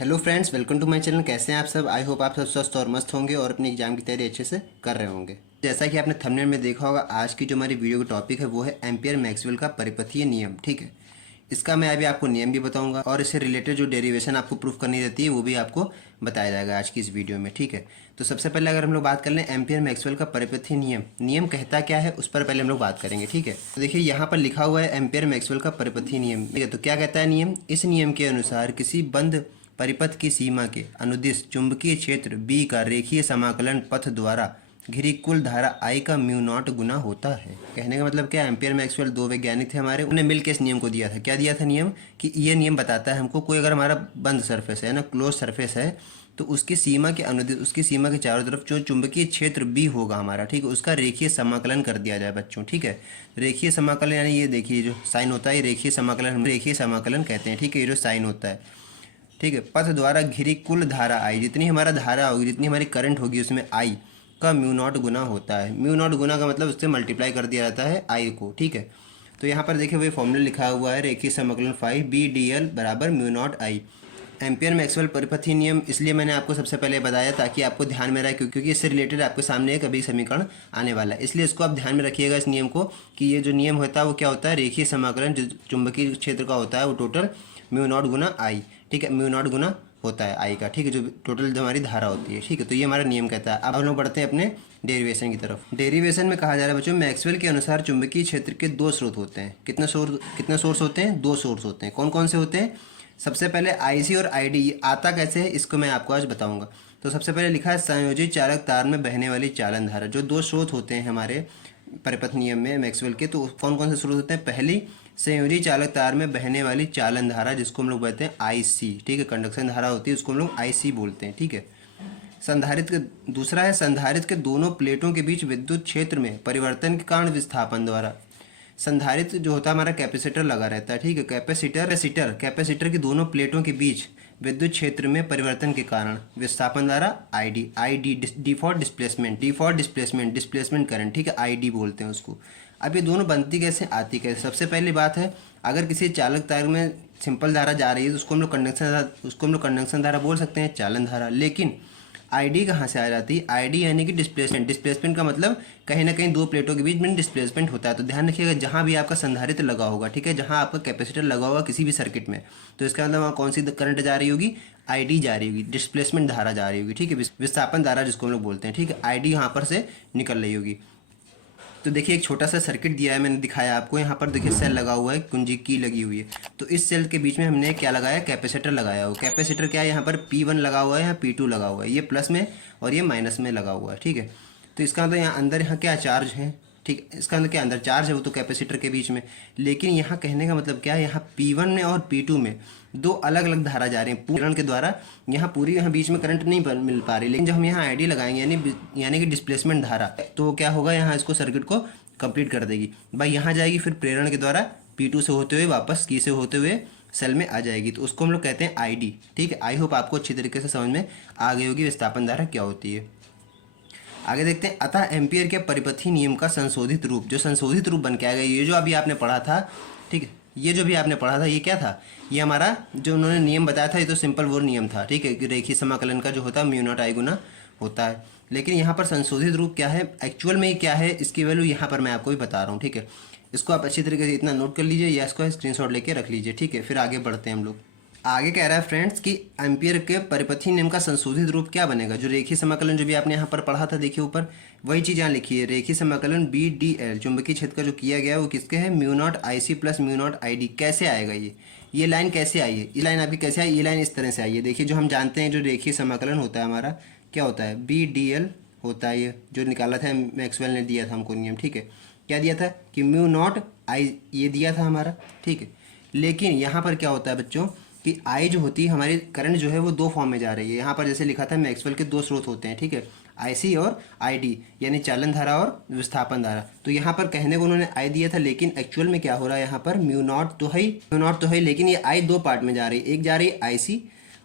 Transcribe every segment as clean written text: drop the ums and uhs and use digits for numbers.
Hello friends, welcome to my channel. कैसे हैं आप सब? आई होप आप सब स्वस्थ और मस्त होंगे और अपनी एग्जाम की तैयारी अच्छे से कर रहे होंगे। जैसा कि आपने थंबनेल में देखा होगा, आज की जो हमारी वीडियो का टॉपिक है वो है एम्पियर मैक्सवेल का परिपथीय नियम। ठीक है, इसका मैं अभी आपको नियम भी बताऊंगा और इससे रिलेटेड जो डेरिवेशन आपको प्रूफ करनी रहती है वो भी आपको बताया जाएगा आज की इस वीडियो में। ठीक है, तो सबसे पहले अगर हम लोग बात कर लें एम्पियर मैक्सवेल का परिपथीय नियम, नियम कहता क्या है उस पर पहले हम लोग बात करेंगे। ठीक है, तो देखिए यहाँ पर लिखा हुआ है एम्पियर मैक्सवेल का परिपथीय नियम। ठीक है, तो क्या कहता है नियम? इस नियम के अनुसार किसी बंद परिपथ की सीमा के अनुदिश चुंबकीय क्षेत्र B का रेखीय समाकलन पथ द्वारा घिरी कुल धारा I का म्यू नॉट गुना होता है। कहने का मतलब क्या, एम्पियर मैक्सवेल दो वैज्ञानिक थे हमारे, उन्होंने मिलकर इस नियम को दिया था। क्या दिया था नियम? कि ये नियम बताता है हमको कोई अगर हमारा बंद सरफेस है ना, क्लोज सरफेस है, तो उसकी सीमा के अनुदिश, उसकी सीमा के चारों तरफ जो चुंबकीय क्षेत्र B होगा हमारा, ठीक है, उसका रेखीय समाकलन कर दिया जाए बच्चों। ठीक है, रेखीय समाकलन यानी ये देखिए जो साइन होता है रेखीय समाकलन, हम रेखीय समाकलन कहते हैं। ठीक है, ये जो साइन होता है, ठीक है, पथ द्वारा घिरी कुल धारा आई, जितनी हमारा धारा होगी, जितनी हमारी करंट होगी, उसमें आई का म्यू नॉट गुना होता है। म्यू नॉट गुना का मतलब उससे मल्टीप्लाई कर दिया जाता है आई को। ठीक है, तो यहाँ पर देखिए वही फॉर्मूला लिखा हुआ है, रेखीय समाकलन 5 BdL बराबर mu not I. Ampere Maxwell परिपथीय नियम इसलिए मैंने आपको सबसे पहले बताया ताकि आपको ध्यान में रहे, क्योंकि इससे रिलेटेड आपके सामने एक अभी समीकरण आने वाला है, इसलिए इसको आप ध्यान में रखिएगा इस नियम को, कि ये जो नियम होता है वो क्या होता है, रेखीय समाकलन जो चुंबकीय क्षेत्र का होता है वो टोटल म्यू नॉट गुना आई। ठीक है, म्यू नॉट गुना होता है आई का। ठीक है, जो टोटल जो हमारी धारा होती है। ठीक है, तो ये हमारा नियम कहता है। अब हम लोग बढ़ते हैं अपने डेरिवेशन की तरफ। डेरिवेशन में कहा जा रहा है बच्चों, मैक्सवेल के अनुसार चुंबकीय क्षेत्र के दो स्रोत होते हैं। कितने सोर्स होते हैं? दो सोर्स होते हैं। कौन कौन से होते हैं? सबसे पहले IC और ID, ये आता कैसे है इसको मैं आपको आज बताऊंगा। तो सबसे पहले लिखा है संयोजित चालक तार में बहने वाली चालन धारा। जो दो स्रोत होते हैं हमारे परिपथ नियम में मैक्सवेल के, तो कौन कौन से स्रोत होते हैं? पहली संयोजी चालक तार में बहने वाली चालन धारा, जिसको हम लोग बोलते हैं IC। ठीक है, कंडक्शन धारा होती है, उसको हम लोग IC बोलते हैं। ठीक है, संधारित्र के दूसरा है संधारित्र के दोनों प्लेटों के बीच विद्युत क्षेत्र में परिवर्तन के कारण विस्थापन द्वारा। संधारित्र जो होता है हमारा कैपेसिटर लगा रहता है। ठीक है, कैपेसिटर की दोनों प्लेटों के बीच विद्युत क्षेत्र में परिवर्तन के कारण विस्थापन द्वारा ID डिस्प्लेसमेंट करंट। ठीक है, ID बोलते हैं उसको। अब ये दोनों बनती कैसे, आती कैसे? सबसे पहली बात है, अगर किसी चालक तार में सिंपल धारा जा रही है तो उसको हम लोग कंडक्शन धारा बोल सकते हैं, चालन धारा। लेकिन ID कहाँ से आ जाती है? ID यानी कि डिस्प्लेसमेंट का मतलब कहीं ना कहीं दो प्लेटों के बीच में डिस्प्लेसमेंट होता है। तो ध्यान रखिएगा, जहाँ भी आपका संधारित्र लगा होगा, ठीक है, जहाँ आपका कैपेसिटर लगा होगा किसी भी सर्किट में, तो इसका मतलब वहाँ कौन सी करंट जा रही होगी? ID जा रही होगी, डिस्प्लेसमेंट धारा जा रही होगी। ठीक है, विस्थापन धारा जिसको हम लोग बोलते हैं। ठीक है, ID यहाँ पर से निकल रही होगी। तो देखिए एक छोटा सा सर्किट दिया है, मैंने दिखाया आपको। यहाँ पर देखिए सेल लगा हुआ है, कुंजी की लगी हुई है, तो इस सेल के बीच में हमने क्या लगाया? कैपेसिटर लगाया हुआ। कैपेसिटर क्या है? यहाँ पर P1 लगा हुआ है, यहाँ P2 लगा हुआ है, ये प्लस में और ये माइनस में लगा हुआ है। ठीक है, तो इसका मतलब यहाँ अंदर यहाँ क्या चार्ज है? ठीक, इसका अंदर क्या अंदर चार्ज है, वो तो कैपेसिटर के बीच में। लेकिन यहाँ कहने का मतलब क्या है, यहाँ P1 में और P2 में दो अलग अलग धारा जा रही है पूरण के द्वारा। यहाँ पूरी यहाँ बीच में करंट नहीं मिल पा रही, लेकिन जब हम यहाँ ID लगाएंगे यानी कि डिस्प्लेसमेंट धारा, तो क्या होगा, यहाँ इसको सर्किट को कंप्लीट कर देगी भाई। यहाँ जाएगी, फिर प्रेरण के द्वारा P2 से होते हुए वापस की से होते हुए सेल में आ जाएगी, तो उसको हम लोग कहते हैं ID। ठीक है, आई होप आपको अच्छी तरीके से समझ में आ गई होगी विस्थापन धारा क्या होती है। आगे देखते हैं, अतः एम्पियर के परिपथी नियम का संशोधित रूप, जो संशोधित रूप बन के आ गया, ये जो अभी आपने पढ़ा था, ठीक है, ये जो भी आपने पढ़ा था, ये क्या था? ये हमारा जो उन्होंने नियम बताया था, ये तो सिंपल वो नियम था। ठीक है, कि रेखीय समाकलन का जो होता है म्यू नॉट आई गुना होता है। लेकिन यहाँ पर संशोधित रूप क्या है, एक्चुअल में ये क्या है, इसकी वैल्यू यहाँ पर मैं आपको भी बता रहा हूँ। ठीक है, इसको आप अच्छी तरीके से इतना नोट कर लीजिए या इसको स्क्रीनशॉट लेके रख लीजिए। ठीक है, फिर आगे बढ़ते हैं हम लोग। आगे कह रहा है फ्रेंड्स कि एम्पियर के परिपथी नियम का संशोधित रूप क्या बनेगा? जो रेखीय समाकलन जो भी आपने यहाँ पर पढ़ा था, देखिए ऊपर वही चीज़ यहाँ लिखी है, रेखीय समाकलन BdL चुंबकीय क्षेत्र का जो किया गया है वो किसके है? Mu naught IC plus mu naught ID। कैसे आएगा ये लाइन कैसे आई है? ये लाइन आपकी कैसे आई? ये लाइन इस तरह से आई है। देखिए जो हम जानते हैं, जो रेखीय समाकलन होता है हमारा क्या होता है? BdL होता है, ये जो निकाला था मैक्सवेल ने दिया था हमको नियम। ठीक है, क्या दिया था कि म्यू नॉट I, ये दिया था हमारा। ठीक है, लेकिन यहाँ पर क्या होता है बच्चों कि I जो होती है हमारी करंट जो है वो दो फॉर्म में जा रही है। यहाँ पर जैसे लिखा था मैक्सवेल के दो स्रोत होते हैं। ठीक है, IC और ID, यानी चालन धारा और विस्थापन धारा। तो यहाँ पर कहने को उन्होंने I दिया था, लेकिन एक्चुअल में क्या हो रहा है, यहाँ पर म्यू नॉट तो है, लेकिन ये I दो पार्ट में जा रही है, एक जा रही है IC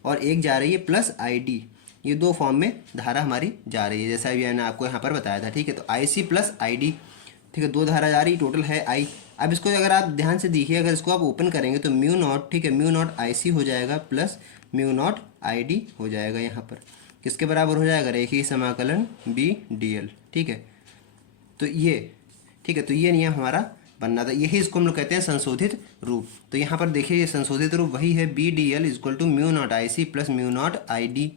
और एक जा रही है प्लस ID। ये दो फॉर्म में धारा हमारी जा रही है, जैसा भी मैंने आपको यहाँ पर बताया था। ठीक है, तो IC प्लस ID, ठीक है, दो धारा जा रही, टोटल है I। अब इसको अगर आप ध्यान से देखिए, अगर इसको आप ओपन करेंगे तो म्यू नॉट, ठीक है, म्यू नॉट IC हो जाएगा प्लस म्यू नॉट ID हो जाएगा यहाँ पर। किसके बराबर हो जाएगा? रेखीय समाकलन BDL। ठीक है, तो ये ठीक है, तो ये नियम हमारा बनना था। यही इसको हम लोग कहते हैं संशोधित रूप। तो यहाँ पर देखिए ये संशोधित रूप वही है, BDL equal to mu naught IC plus mu naught ID।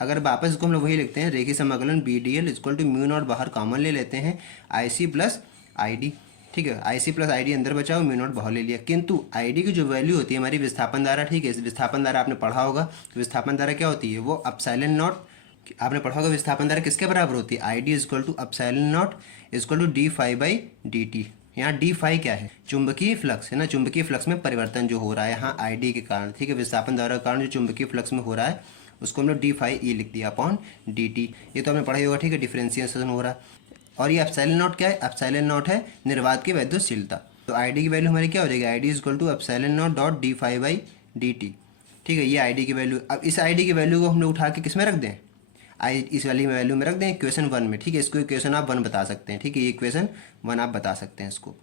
अगर वापस इसको हम लोग वही लिखते हैं, रेखीय समाकलन BDL equal to mu naught बाहर कॉमन ले लेते हैं, IC प्लस ID। ठीक है, IC प्लस ID अंदर बचाओ, म्यू नॉट बाहर ले लिया। किंतु ID की जो वैल्यू होती है हमारी विस्थापन धारा, ठीक है, इस विस्थापन धारा आपने पढ़ा होगा, तो विस्थापन धारा क्या होती है? वो एप्सिलॉन नॉट, आपने पढ़ा होगा विस्थापन धारा किसके बराबर होती है? ID equal to epsilon naught equal to d∅/dt। यहाँ d∅ क्या है? चुंबकीय फ्लक्स है ना, चुंबकीय फ्लक्स में परिवर्तन जो हो रहा है यहाँ ID के कारण, ठीक है, विस्थापन धारा के कारण जो चुंबकीय फ्लक्स में हो रहा है उसको हम लोग d∅e लिख दिया अपॉन dt। ये तो हमने पढ़ा ही होगा, ठीक है, डिफरेंशिएशन हो रहा है। और ये एप्सिलॉन नॉट क्या है? एप्सिलॉन नॉट है निर्वात की वैद्युतशीलता। तो ID की वैल्यू हमारी क्या हो जाएगी? ID equal to epsilon naught dot d∅/dt। ठीक है, ये ID की वैल्यू। अब इस ID की वैल्यू को हम लोग उठा के किस में रख दें? इस वाली वैल्यू में रख दें, इक्वेशन 1 में। ठीक है, इसको इक्वेशन आप 1 बता सकते हैं। ठीक है, ये इक्वेशन 1 आप बता सकते हैं इसको।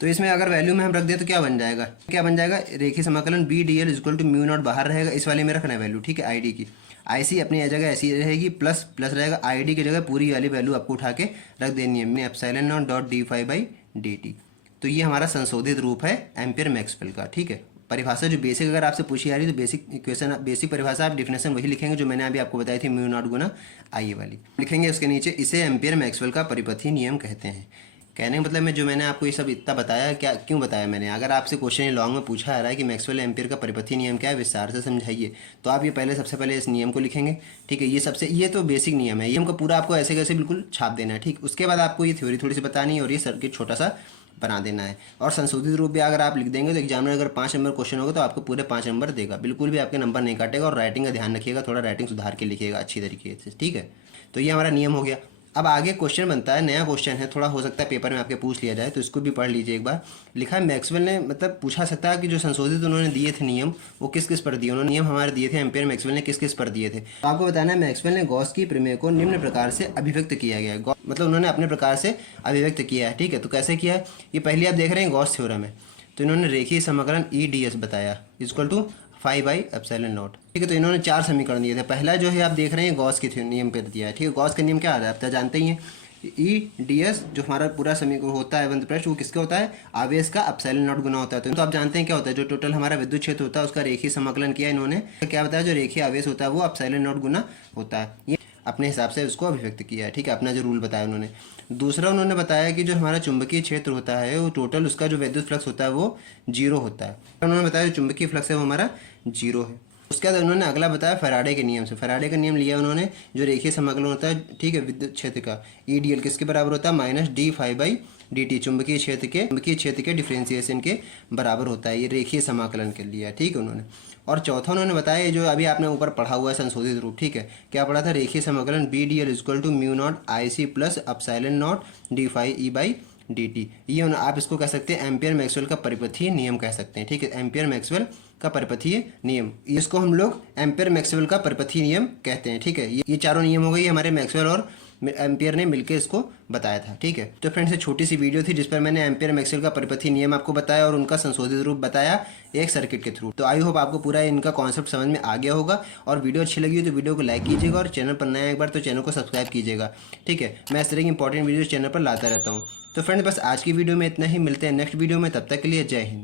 तो इसमें अगर वैल्यू में हम रख दें तो क्या बन जाएगा? क्या बन जाएगा? रेखीय समाकलन BDL equal to mu naught बाहर रहेगा, इस वाले में रखना है वैल्यू। ठीक है, ID की। IC अपनी जगह ऐसी रहेगी, प्लस प्लस रहेगा, ID की जगह पूरी वाली वैल्यू आपको उठा के रख देनी है, एप्सिलॉन नॉट डॉट d∅/dt। तो ये हमारा संशोधित रूप है एम्पियर मैक्सवेल का। ठीक है, परिभाषा जो बेसिक अगर आपसे पूछी आ रही है तो बेसिक इक्वेशन, बेसिक परिभाषा आप डिफिनेशन वही लिखेंगे जो मैंने अभी आपको बताई थी, म्यू नॉट गुना I वाली लिखेंगे। उसके नीचे इसे एम्पियर मैक्सवेल का परिपथीय नियम कहते हैं। कहने का मतलब मैं जो मैंने आपको ये सब इतना बताया, क्या क्यों बताया मैंने? अगर आपसे क्वेश्चन लॉन्ग में पूछा आ रहा है कि मैक्सवेल एम्पियर का परिपथीय नियम क्या है, विस्तार से समझाइए, तो आप ये पहले सबसे पहले इस नियम को लिखेंगे। ठीक है, ये तो बेसिक नियम है, ये हमको पूरा आपको ऐसे कैसे बिल्कुल छाप देना है। ठीक, उसके बाद आपको ये थ्योरी थोड़ी सी बतानी है और ये सर्किट छोटा सा बना देना है। और संशोधित रूप भी अगर आप लिख देंगे तो एग्जामिनर अगर 5 नंबर क्वेश्चन होगा तो आपको पूरे 5 नंबर देगा, बिल्कुल भी आपके नंबर नहीं काटेगा। और राइटिंग का ध्यान रखिएगा, थोड़ा राइटिंग सुधार के लिखिएगा अच्छी तरीके से। ठीक है, तो ये हमारा नियम हो गया। अब आगे क्वेश्चन बनता है, नया क्वेश्चन है, थोड़ा हो सकता है पेपर में आपके पूछ लिया जाए, तो इसको भी पढ़ लीजिए एक बार। लिखा है मैक्सवेल ने, मतलब पूछा सकता है कि जो संशोधित उन्होंने दिए थे नियम, वो किस किस पर दिए? उन्होंने नियम हमारे दिए थे एम्पियर मैक्सवेल ने किस किस पर दिए थे? तो आपको बताना है मैक्सवेल ने गॉस की प्रमेय को निम्न प्रकार से अभिव्यक्त किया गया है, मतलब उन्होंने अपने प्रकार से अभिव्यक्त किया है। ठीक है, तो कैसे किया है? ये पहले आप देख रहे हैं गॉस थ्योरम है, तो इन्होंने रेखीय समाकलन EDS बताया इक्वल टू 5/ε0। ठीक है, तो इन्होंने 4 समीकरण दिए थे। पहला जो है आप देख रहे हैं गॉस के नियम पर दिया है। ठीक है, गॉस का नियम क्या आ रहा है आप तो जानते ही हैं, EDS जो हमारा पूरा समीकरण होता है बंद पृष्ठ, वो किसका होता है? आवेश का एप्सिलॉन नॉट गुना होता है। तो आप जानते हैं क्या होता है, जो टोटल हमारा विद्युत क्षेत्र होता है उसका रेखीय समाकलन किया इन्होंने, क्या बताया? जो रेखीय आवेश होता है वो एप्सिलॉन नॉट गुना होता है। ये अपने हिसाब से उसको अभिव्यक्त किया है। ठीक है, अपना जो रूल बताया उन्होंने। दूसरा उन्होंने बताया कि जो हमारा चुंबकीय क्षेत्र होता है वो टोटल उसका जो विद्युत फ्लक्स होता है वो 0 होता है। उन्होंने बताया जो चुंबकीय फ्लक्स है वो हमारा 0 है। उसके बाद उन्होंने अगला बताया फैराडे के नियम से। फैराडे का नियम लिया उन्होंने, जो रेखीय समाकलन होता है, ठीक है, विद्युत क्षेत्र का EDL किसके बराबर होता है? -d∅/dt। चुंबकीय क्षेत्र के डिफरेंशिएशन के बराबर होता है। ये रेखीय समाकलन के लिए, ठीक है उन्होंने। और चौथा उन्होंने बताया जो अभी आपने ऊपर पढ़ा हुआ है संशोधित रूप। ठीक है, क्या पढ़ा था? रेखीय समाकलन BDL equal to mu naught IC plus epsilon naught d∅e/dt। ये आप इसको कह सकते हैं एम्पियर मैक्सवेल का परिपथीय नियम कह सकते हैं। ठीक है, एम्पियर मैक्सवेल का परिपथीय नियम, इसको हम लोग एम्पियर मैक्सवेल का परिपथीय नियम कहते हैं। ठीक है, ये चारों नियम हो गए, हमारे मैक्सवेल और एम्पियर ने मिलकर इसको बताया था। ठीक है, तो फ्रेंड्स ये छोटी सी वीडियो थी जिस पर मैंने एम्पियर मैक्सवेल का परिपथीय नियम आपको बताया और उनका संशोधित रूप बताया एक सर्किट के थ्रू। तो आई होप आपको पूरा इनका कॉन्सेप्ट समझ में आ गया होगा। और वीडियो अच्छी लगी हो तो वीडियो को लाइक कीजिएगा और चैनल पर नया एक बार तो चैनल को सब्सक्राइब कीजिएगा। ठीक है, मैं इस तरह की इंपॉर्टेंट वीडियो चैनल पर लाता रहता हूँ। तो फ्रेंड्स बस आज की वीडियो में इतना ही, मिलते हैं नेक्स्ट वीडियो में, तब तक के लिए जय हिंद।